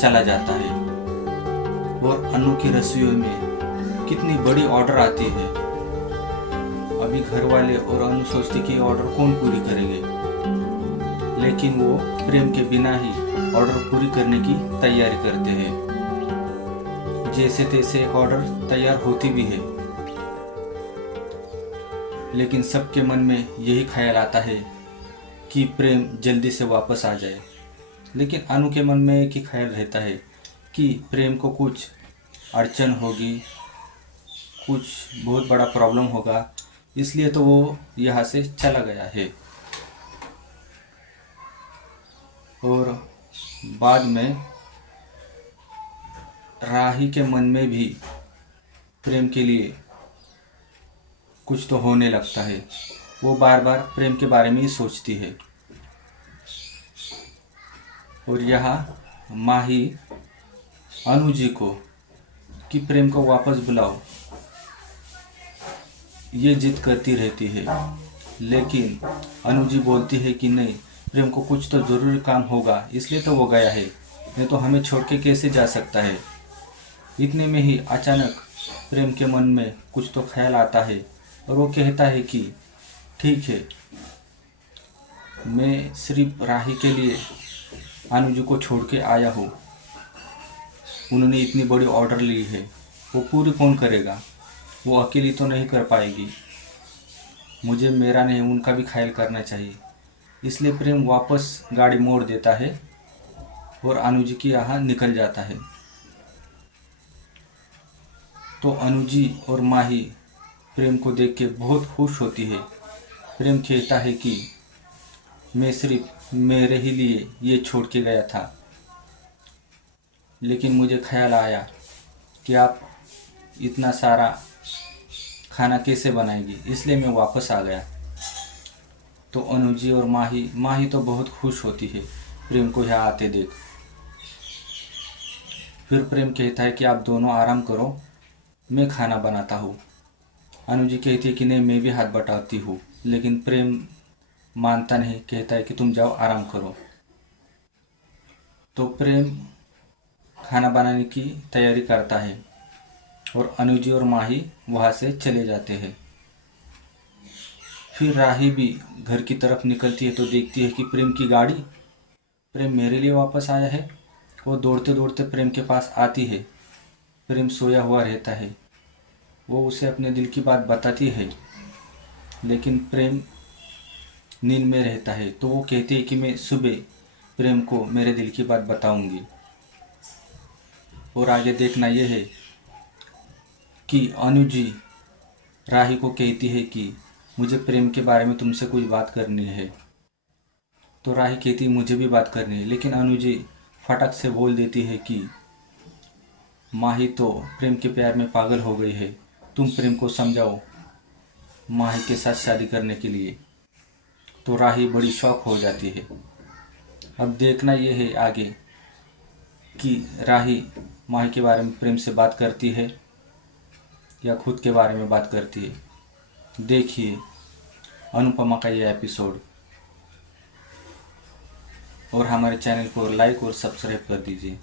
चला जाता है। और अनु की रसोई में कितनी बड़ी ऑर्डर आती है। अभी घर वाले और अनु सोचते कि ऑर्डर कौन पूरी करेंगे, लेकिन वो प्रेम के बिना ही ऑर्डर पूरी करने की तैयारी करते हैं। जैसे तैसे एक ऑर्डर तैयार होती भी है, लेकिन सबके मन में यही ख्याल आता है कि प्रेम जल्दी से वापस आ जाए। लेकिन अनु के मन में एक ही ख्याल रहता है कि प्रेम को कुछ अड़चन होगी, कुछ बहुत बड़ा प्रॉब्लम होगा, इसलिए तो वो यहाँ से चला गया है। और बाद में राही के मन में भी प्रेम के लिए कुछ तो होने लगता है। वो बार बार प्रेम के बारे में ही सोचती है। और यहाँ माही अनु जी को कि प्रेम को वापस बुलाओ, ये जिद करती रहती है। लेकिन अनु जी बोलती है कि नहीं, प्रेम को कुछ तो ज़रूरी काम होगा, इसलिए तो वो गया है, नहीं तो हमें छोड़ के कैसे जा सकता है। इतने में ही अचानक प्रेम के मन में कुछ तो ख्याल आता है और वो कहता है कि ठीक है, मैं सिर्फ राही के लिए अनु जी को छोड़ के आया हूँ। उन्होंने इतनी बड़ी ऑर्डर ली है, वो पूरी कौन करेगा, वो अकेली तो नहीं कर पाएगी। मुझे मेरा नहीं, उनका भी ख्याल करना चाहिए। इसलिए प्रेम वापस गाड़ी मोड़ देता है और अनु जी की यहाँ निकल जाता है। तो अनु जी और माही प्रेम को देख के बहुत खुश होती है। प्रेम कहता है कि मैं सिर्फ मेरे ही लिए ये छोड़ के गया था, लेकिन मुझे ख्याल आया कि आप इतना सारा खाना कैसे बनाएगी, इसलिए मैं वापस आ गया। तो अनु जी और माही तो बहुत खुश होती है प्रेम को यहाँ आते देख। फिर प्रेम कहता है कि आप दोनों आराम करो, मैं खाना बनाता हूँ। अनु जी कहती है कि नहीं, मैं भी हाथ बटाती हूँ, लेकिन प्रेम मानता नहीं, कहता है कि तुम जाओ आराम करो। तो प्रेम खाना बनाने की तैयारी करता है और अनु जी और माही वहाँ से चले जाते हैं। फिर राही भी घर की तरफ निकलती है तो देखती है कि प्रेम की गाड़ी। प्रेम मेरे लिए वापस आया है। वो दौड़ते दौड़ते प्रेम के पास आती है। प्रेम सोया हुआ रहता है। वो उसे अपने दिल की बात बताती है, लेकिन प्रेम नींद में रहता है। तो वो कहती है कि मैं सुबह प्रेम को मेरे दिल की बात बताऊंगी। और आगे देखना यह है कि अनु जी राही को कहती है कि मुझे प्रेम के बारे में तुमसे कुछ बात करनी है। तो राही कहती है मुझे भी बात करनी है, लेकिन अनु जी फटक से बोल देती है कि माही तो प्रेम के प्यार में पागल हो गई है, तुम प्रेम को समझाओ माही के साथ शादी करने के लिए। तो राही बड़ी शौक हो जाती है। अब देखना यह है आगे कि राही माही के बारे में प्रेम से बात करती है या खुद के बारे में बात करती है। देखिए अनुपमा का ये एपिसोड, और हमारे चैनल को लाइक और सब्सक्राइब कर दीजिए।